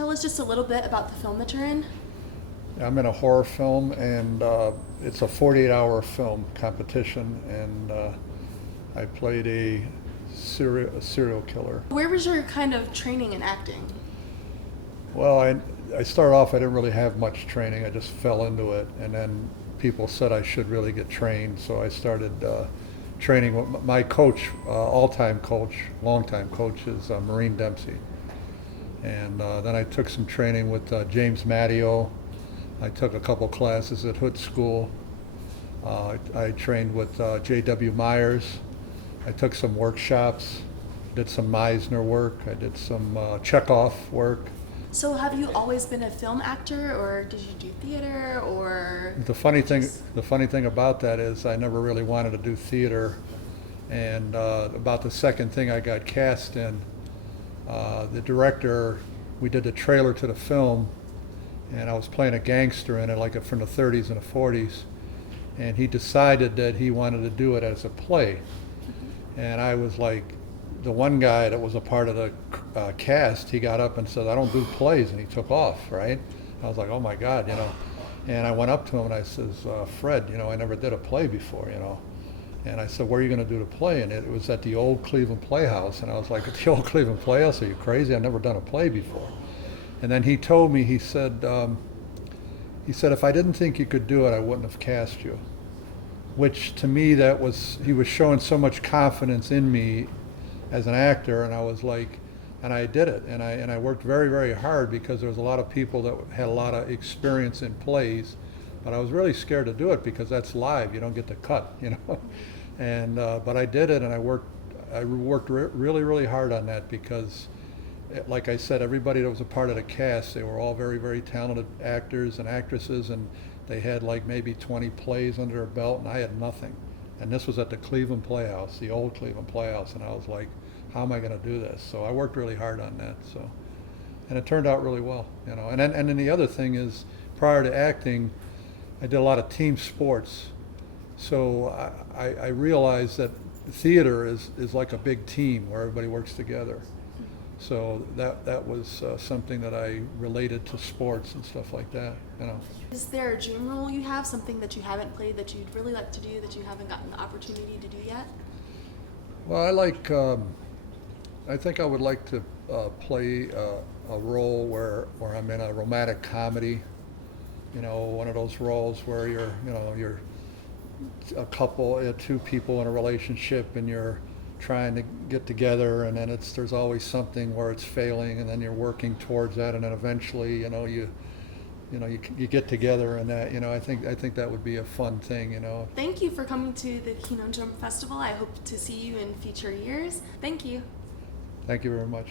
tell us just a little bit about the film that you're in? I'm in a horror film, and it's a 48-hour film competition, and I played a serial killer. Where was your kind of training in acting? Well, I started off, I didn't really have much training. I just fell into it, and then people said I should really get trained, so I started training. My coach, all-time coach, long-time coach, is Maureen Dempsey. And then I took some training with James Matteo. I took a couple classes at Hood School. I trained with J.W. Myers. I took some workshops, did some Meisner work. I did some Chekhov work. So have you always been a film actor, or did you do theater, or? The funny thing about that is I never really wanted to do theater, and about the second thing I got cast in, the director, we did the trailer to the film, and I was playing a gangster in it, like from the 30s and the 40s, and he decided that he wanted to do it as a play. And I was like, the one guy that was a part of the cast, he got up and said, "I don't do plays," and he took off, right? I was like, oh my God, you know. And I went up to him and I says, Fred, you know, I never did a play before, you know. And I said, where are you going to do the play? And it was at the old Cleveland Playhouse. And I was like, at the old Cleveland Playhouse? Are you crazy? I've never done a play before. And then he told me, he said, if I didn't think you could do it, I wouldn't have cast you. Which to me, that was, he was showing so much confidence in me as an actor, and I was like, and I did it, and I worked very, very hard, because there was a lot of people that had a lot of experience in plays, but I was really scared to do it because that's live, you don't get to cut, you know. And but I did it, and I worked really, really hard on that, because like I said, everybody that was a part of the cast, they were all very, very talented actors and actresses, and they had like maybe 20 plays under their belt, and I had nothing. And this was at the Cleveland Playhouse, the old Cleveland Playhouse, and I was like, how am I going to do this? So I worked really hard on that. So, and it turned out really well, you know. And then the other thing is, prior to acting, I did a lot of team sports. So I realized that theater is like a big team where everybody works together. So that was something that I related to sports and stuff like that, you know. Is there a dream role you have, something that you haven't played that you'd really like to do that you haven't gotten the opportunity to do yet? Well, I think I would like to play a role where I'm in a romantic comedy, you know, one of those roles where you're a couple, two people in a relationship, and you're trying to get together, and then there's always something where it's failing, and then you're working towards that, and then eventually, you get together, and that, you know, I think that would be a fun thing, you know. Thank you for coming to the KinoDrome Festival. I hope to see you in future years. Thank you. Thank you very much.